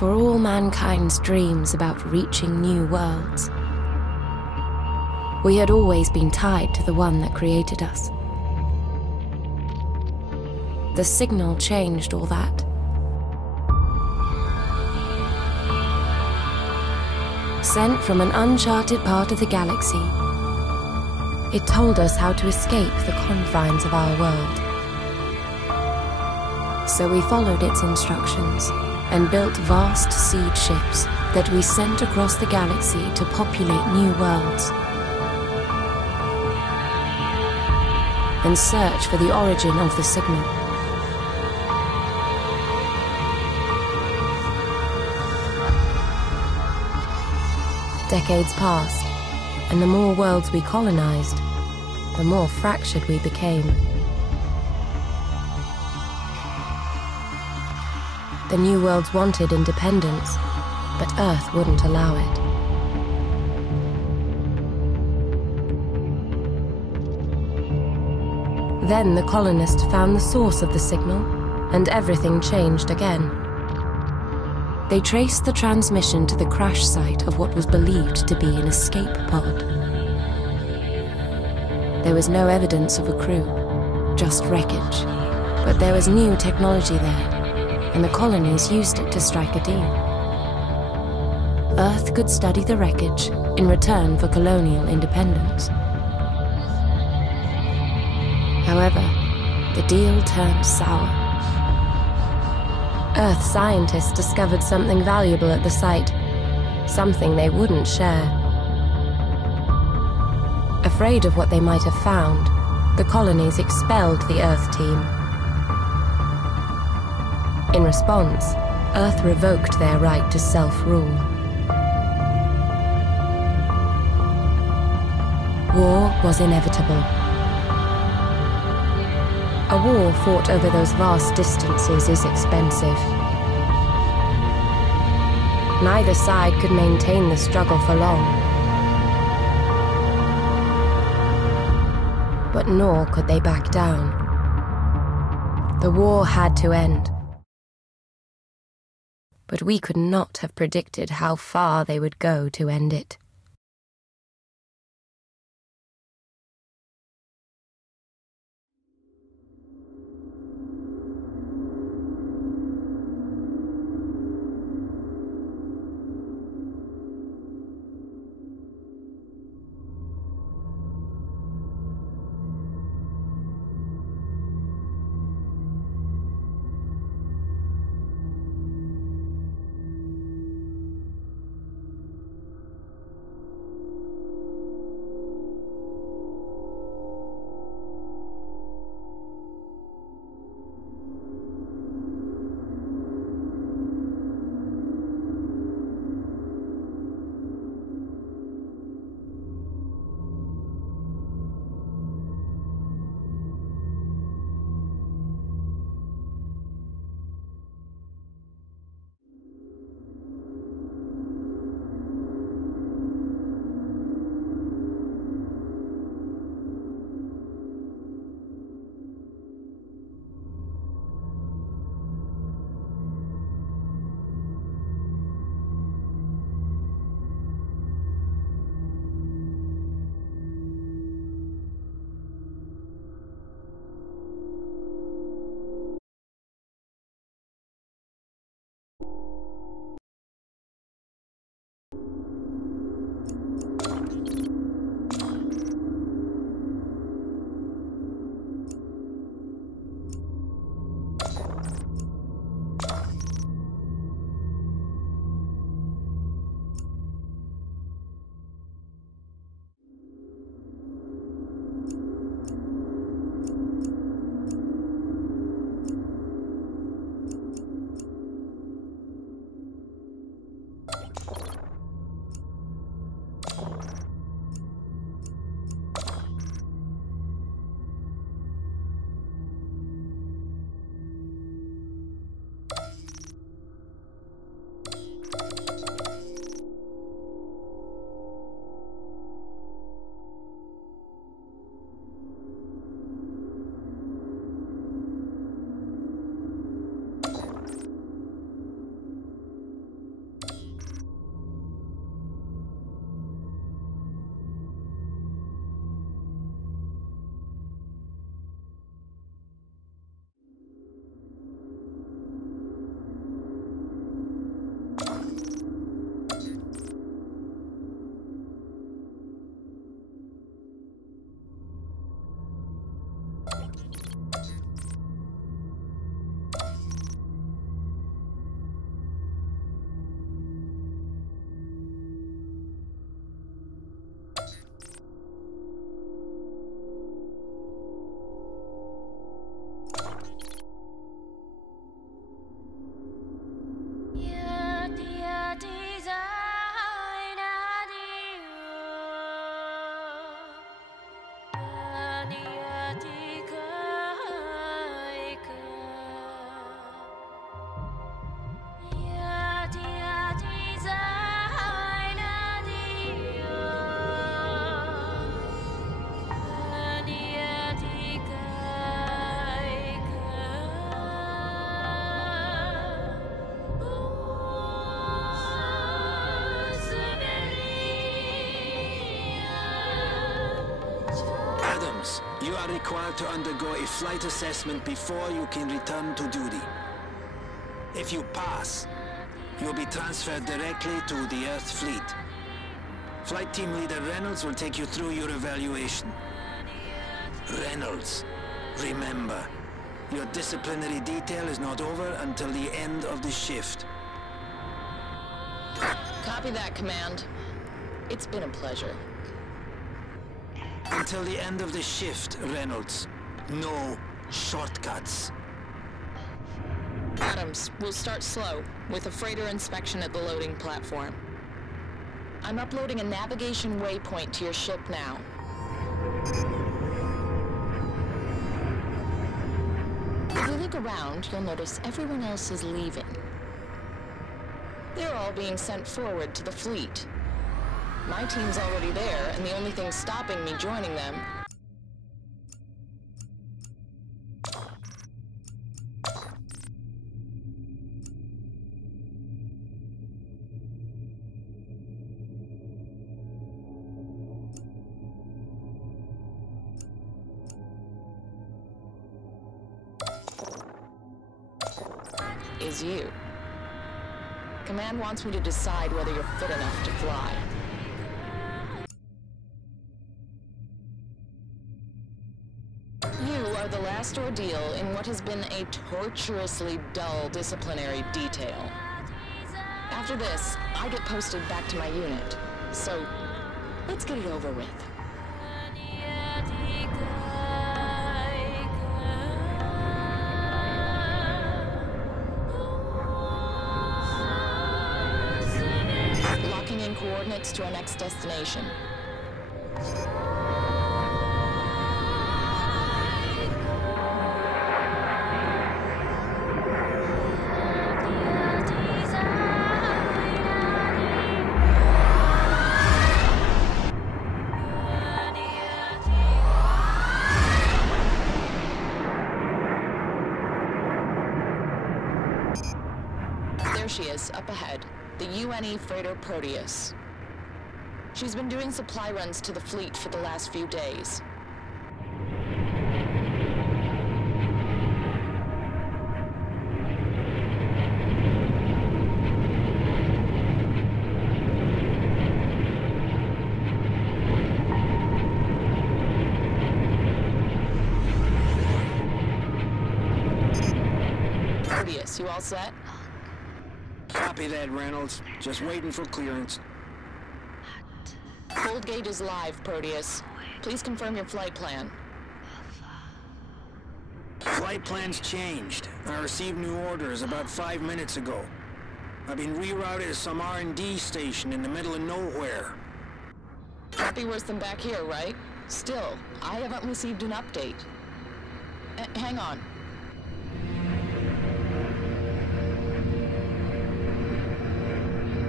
For all mankind's dreams about reaching new worlds, we had always been tied to the one that created us. The signal changed all that. Sent from an uncharted part of the galaxy, it told us how to escape the confines of our world. So we followed its instructions and built vast seed ships that we sent across the galaxy to populate new worlds and search for the origin of the signal. Decades passed, and the more worlds we colonized, the more fractured we became. The new worlds wanted independence, but Earth wouldn't allow it. Then the colonists found the source of the signal, and everything changed again. They traced the transmission to the crash site of what was believed to be an escape pod. There was no evidence of a crew, just wreckage. But there was new technology there, and the colonies used it to strike a deal. Earth could study the wreckage in return for colonial independence. However, the deal turned sour. Earth scientists discovered something valuable at the site, something they wouldn't share. Afraid of what they might have found, the colonies expelled the Earth team. In response, Earth revoked their right to self-rule. War was inevitable. A war fought over those vast distances is expensive. Neither side could maintain the struggle for long. But nor could they back down. The war had to end. But we could not have predicted how far they would go to end it. You are required to undergo a flight assessment before you can return to duty. If you pass, you'll be transferred directly to the Earth Fleet. Flight Team Leader Reynolds will take you through your evaluation. Reynolds, remember, your disciplinary detail is not over until the end of the shift. Copy that, Command. It's been a pleasure. Until the end of the shift, Reynolds. No shortcuts. Adams, we'll start slow, with a freighter inspection at the loading platform. I'm uploading a navigation waypoint to your ship now. If you look around, you'll notice everyone else is leaving. They're all being sent forward to the fleet. My team's already there, and the only thing stopping me joining them is you. Command wants me to decide whether you're fit enough to fly. You are the last ordeal in what has been a torturously dull disciplinary detail. After this, I get posted back to my unit. So, let's get it over with. Locking in coordinates to our next destination. There she is, up ahead. The UNE freighter Proteus. She's been doing supply runs to the fleet for the last few days. Proteus, you all set? Copy that, Reynolds. Just waiting for clearance. Cold gate is live, Proteus. Please confirm your flight plan. Flight plan's changed. I received new orders about 5 minutes ago. I've been rerouted to some R&D station in the middle of nowhere. Can't be worse than back here, right? Still, I haven't received an update. Hang on.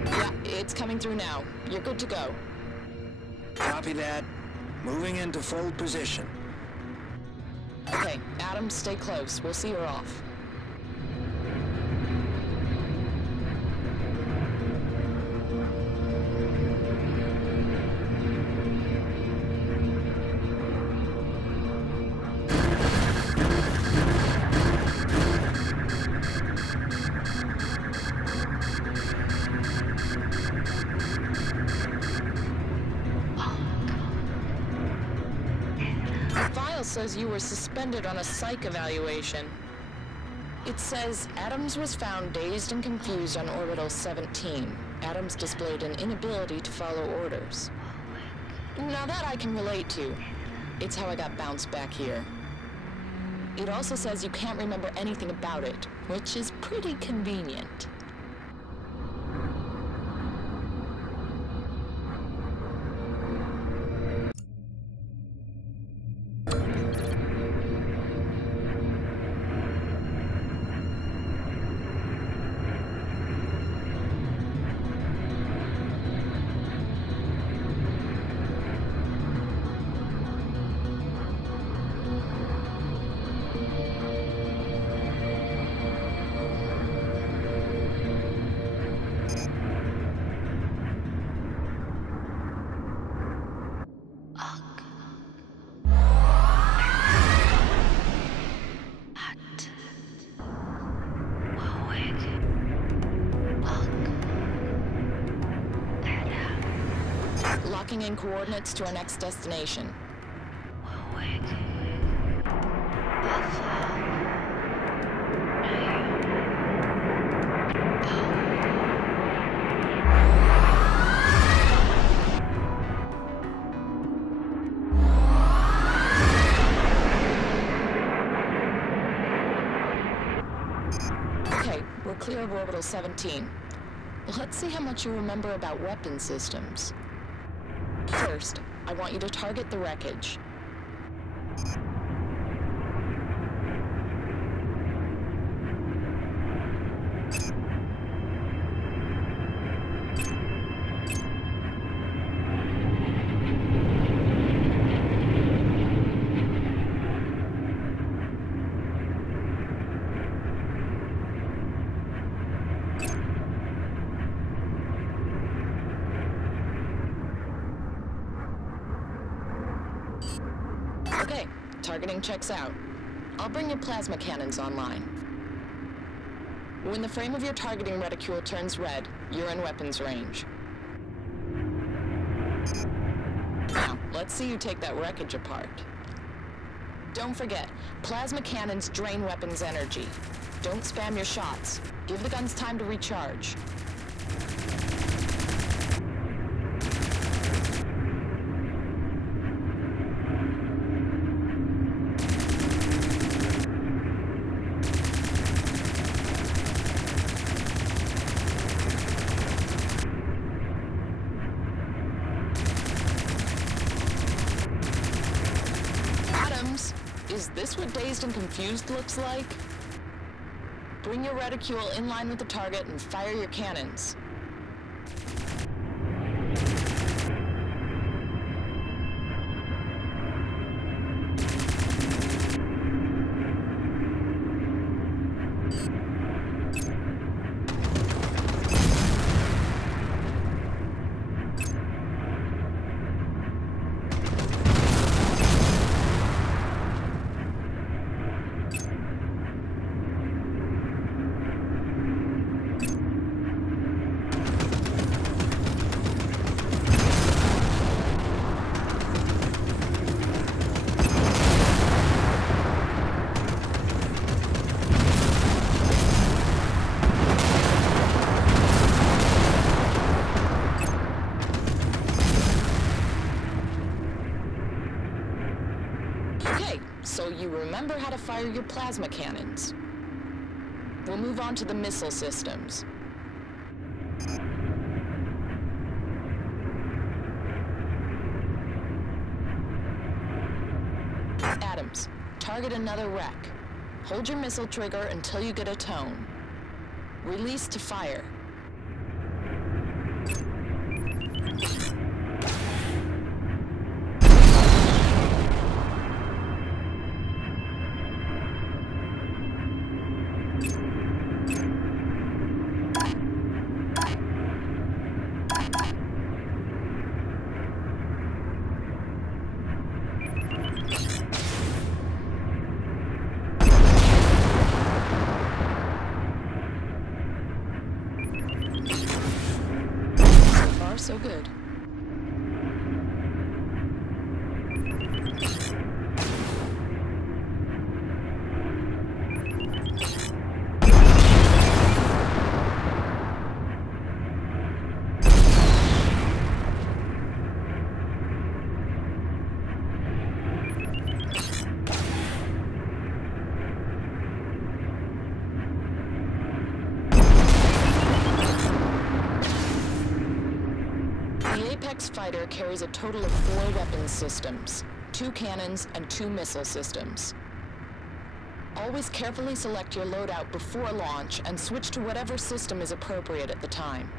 Yeah, it's coming through now. You're good to go. Copy that. Moving into fold position. Okay, Adams, stay close. We'll see her off. Says you were suspended on a psych evaluation. It says Adams was found dazed and confused on orbital 17. Adams displayed an inability to follow orders. Now that I can relate to. It's how I got bounced back here. It also says you can't remember anything about it, which is pretty convenient. locking in coordinates to our next destination. Okay, we're clear of orbital 17. Let's see how much you remember about weapon systems. First, I want you to target the wreckage. Okay, targeting checks out. I'll bring your plasma cannons online. When the frame of your targeting reticule turns red, you're in weapons range. Now, let's see you take that wreckage apart. Don't forget, plasma cannons drain weapons energy. Don't spam your shots. Give the guns time to recharge. Is this what dazed and confused looks like? Bring your reticule in line with the target and fire your cannons. So you remember how to fire your plasma cannons. We'll move on to the missile systems. Adams, target another wreck. Hold your missile trigger until you get a tone. Release to fire. So good. Fighter carries a total of 4 weapons systems, 2 cannons and 2 missile systems. Always carefully select your loadout before launch and switch to whatever system is appropriate at the time.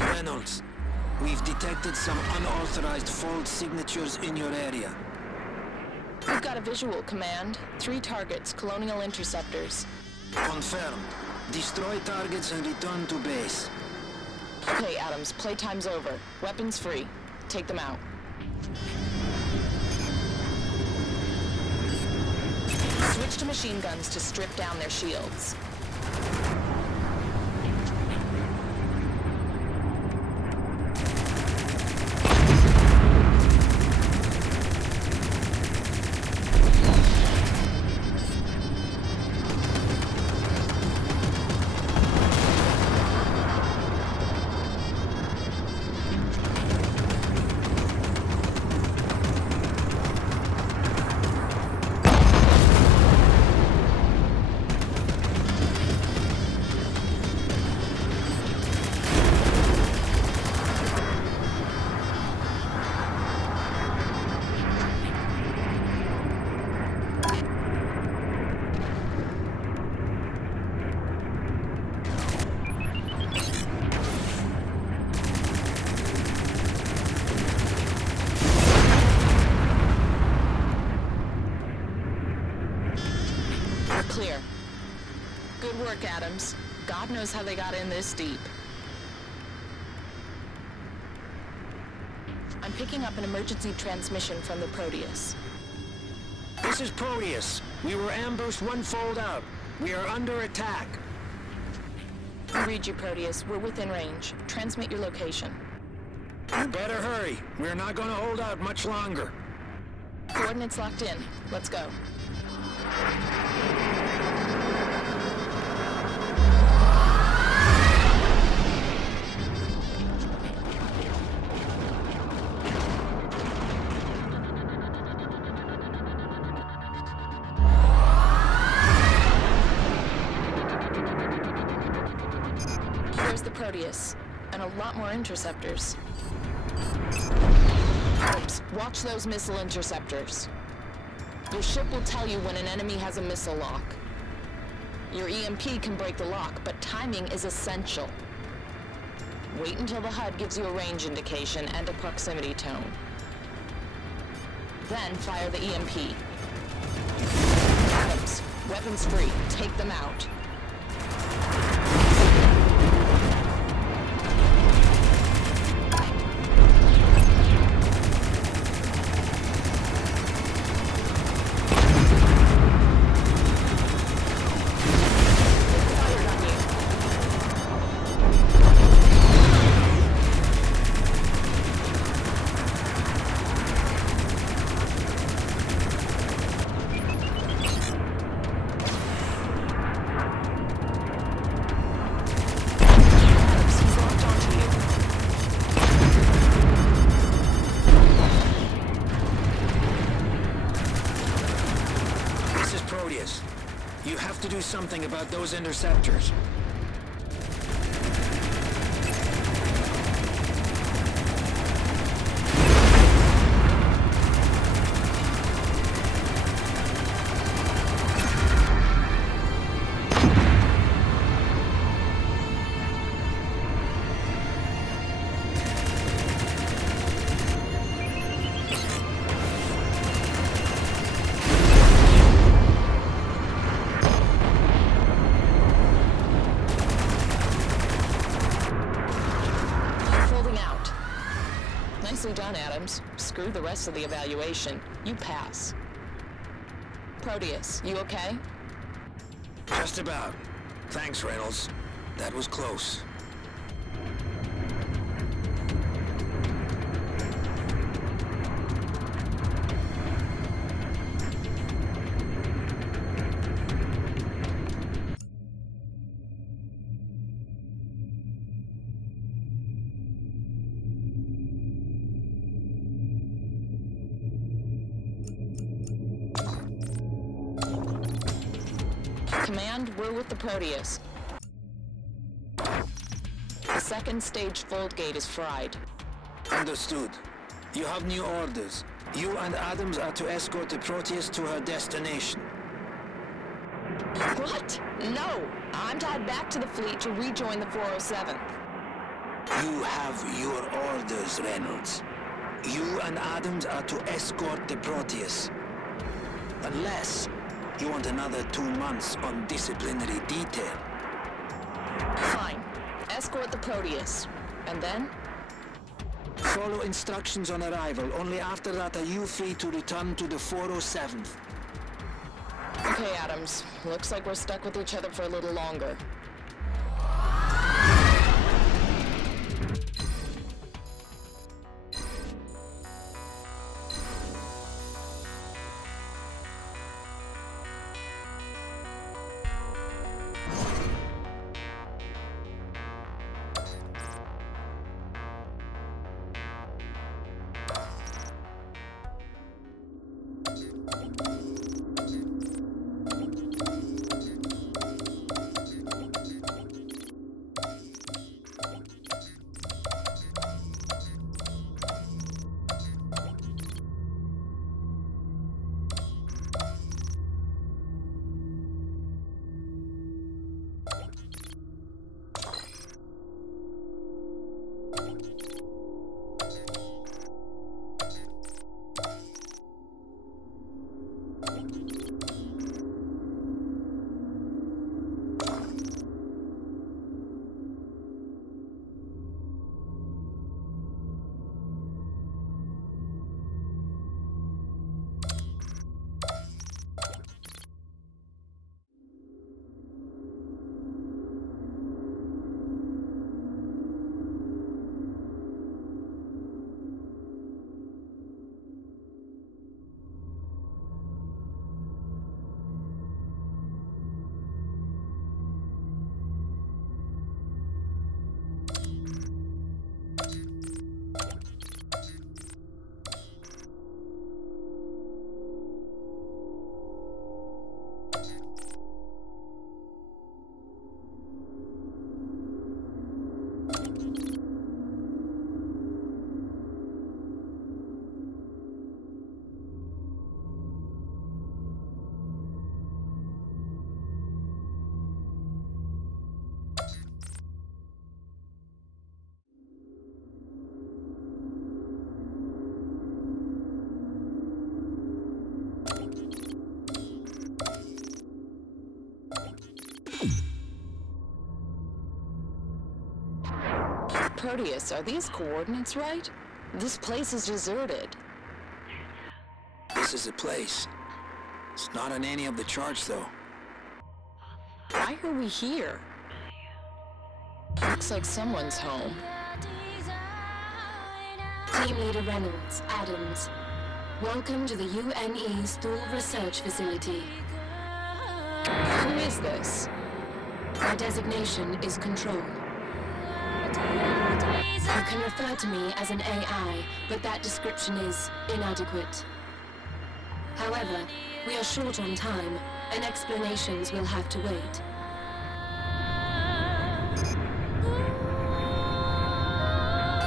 Reynolds, we've detected some unauthorized fault signatures in your area. We've got a visual, Command. 3 targets, Colonial Interceptors. Confirmed. Destroy targets and return to base. Okay, Adams, playtime's over. Weapons free. Take them out. Switch to machine guns to strip down their shields. Good work, Adams. God knows how they got in this deep. I'm picking up an emergency transmission from the Proteus. This is Proteus. We were ambushed one fold out. We are under attack. I read you, Proteus. We're within range. Transmit your location. You better hurry. We're not gonna hold out much longer. Coordinates locked in. Let's go. There's the Proteus, and a lot more interceptors. Oops, watch those missile interceptors. Your ship will tell you when an enemy has a missile lock. Your EMP can break the lock, but timing is essential. Wait until the HUD gives you a range indication and a proximity tone. Then fire the EMP. Adams, weapons free. Take them out. You have to do something about those interceptors. Nicely done, Adams. Screw the rest of the evaluation. You pass. Proteus, you okay? Just about. Thanks, Reynolds. That was close. Command, we're with the Proteus. The second stage fold gate is fried. Understood. You have new orders. You and Adams are to escort the Proteus to her destination. What? No! I'm to head back to the fleet to rejoin the 407th. You have your orders, Reynolds. You and Adams are to escort the Proteus. Unless you want another 2 months on disciplinary detail. Fine. Escort the Proteus. And then? Follow instructions on arrival. Only after that are you free to return to the 407th. Okay, Adams. Looks like we're stuck with each other for a little longer. Proteus, are these coordinates right? This place is deserted. This is a place. It's not on any of the charts, though. Why are we here? Looks like someone's home. Team Leader Reynolds, Adams. Welcome to the UNE's Thor Research Facility. Who is this? My designation is Control. You can refer to me as an AI, but that description is inadequate. However, we are short on time, and explanations will have to wait.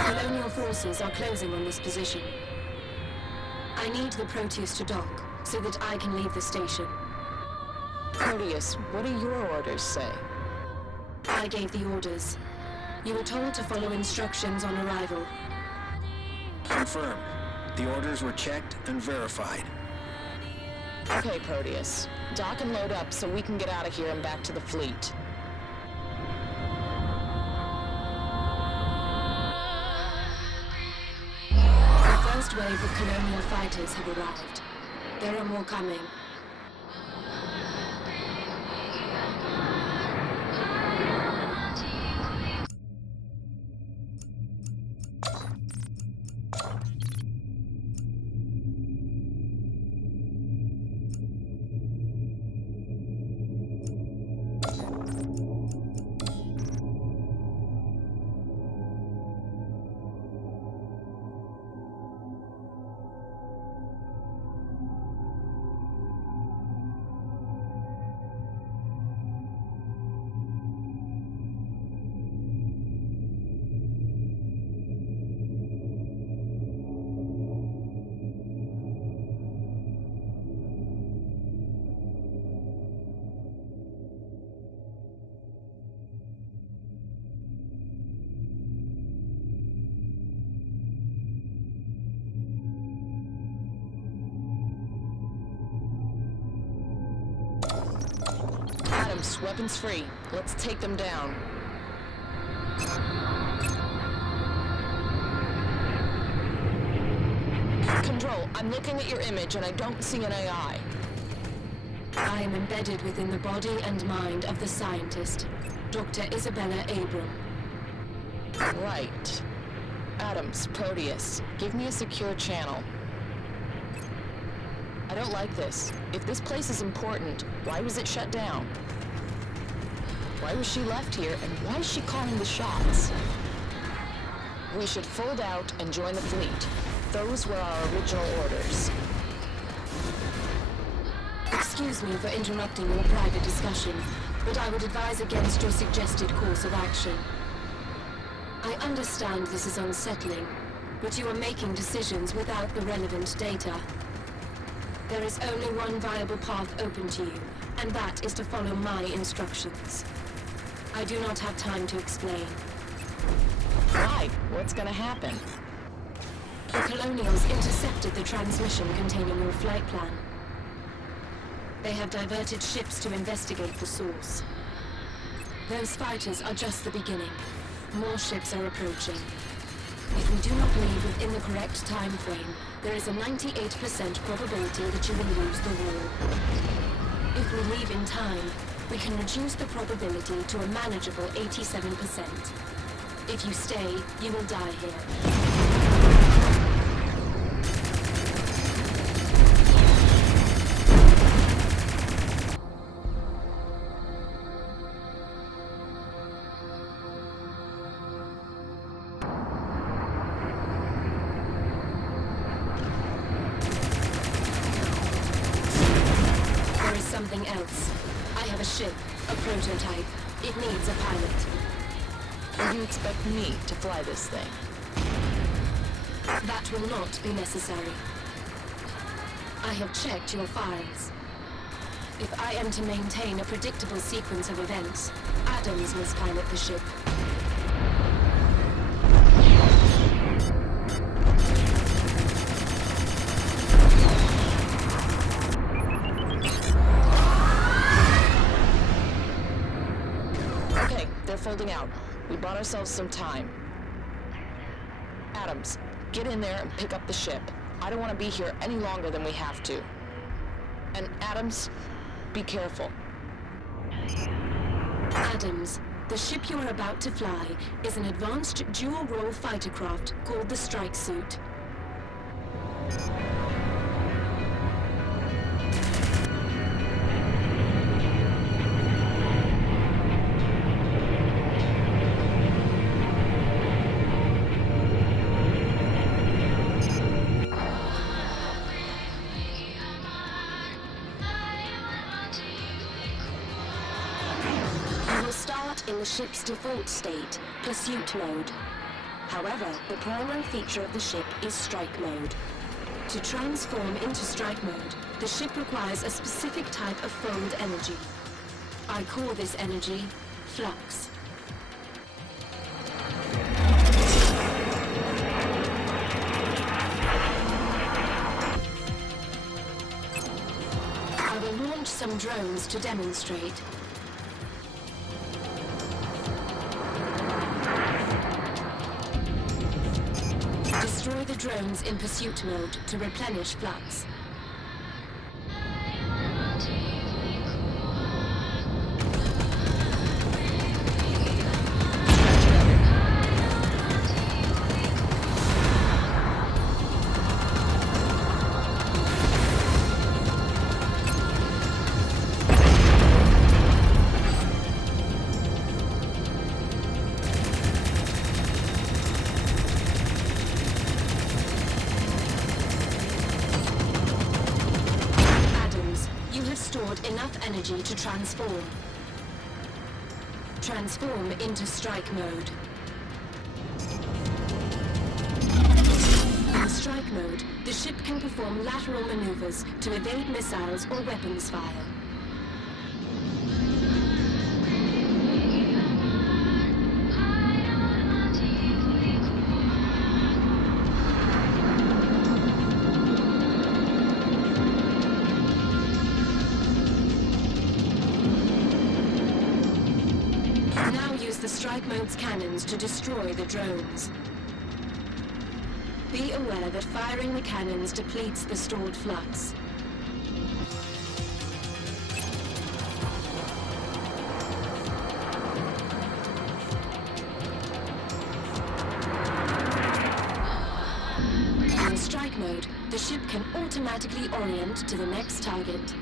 Colonial forces are closing on this position. I need the Proteus to dock, so that I can leave the station. Proteus, what do your orders say? I gave the orders. You were told to follow instructions on arrival. Confirmed. The orders were checked and verified. Okay, Proteus. Dock and load up so we can get out of here and back to the fleet. The first wave of colonial fighters have arrived. There are more coming. Weapons free. Let's take them down. Control, I'm looking at your image and I don't see an AI. I am embedded within the body and mind of the scientist, Dr. Isabella Abram. Right. Adams, Proteus, give me a secure channel. I don't like this. If this place is important, why was it shut down? Why was she left here, and why is she calling the shots? We should fold out and join the fleet. Those were our original orders. Excuse me for interrupting your private discussion, but I would advise against your suggested course of action. I understand this is unsettling, but you are making decisions without the relevant data. There is only one viable path open to you, and that is to follow my instructions. I do not have time to explain. Why? What's gonna happen? The Colonials intercepted the transmission containing your flight plan. They have diverted ships to investigate the source. Those fighters are just the beginning. More ships are approaching. If we do not leave within the correct time frame, there is a 98% probability that you will lose the war. If we leave in time, we can reduce the probability to a manageable 87%. If you stay, you will die here. Something else. I have a ship, a prototype. It needs a pilot. Or you expect me to fly this thing? That will not be necessary. I have checked your files. If I am to maintain a predictable sequence of events, Adams must pilot the ship. Folding out. We bought ourselves some time. Adams, get in there and pick up the ship. I don't want to be here any longer than we have to. And Adams, be careful. Adams, the ship you are about to fly is an advanced dual-role fighter craft called the Strike Suit. In the ship's default state, pursuit mode. However, the primary feature of the ship is strike mode. To transform into strike mode, the ship requires a specific type of fold energy. I call this energy flux. I will launch some drones to demonstrate. Destroy the drones in pursuit mode to replenish flux. Enough energy to transform. Transform into strike mode. In strike mode, the ship can perform lateral maneuvers to evade missiles or weapons fire. The strike mode's cannons to destroy the drones. Be aware that firing the cannons depletes the stored flux. In strike mode, the ship can automatically orient to the next target.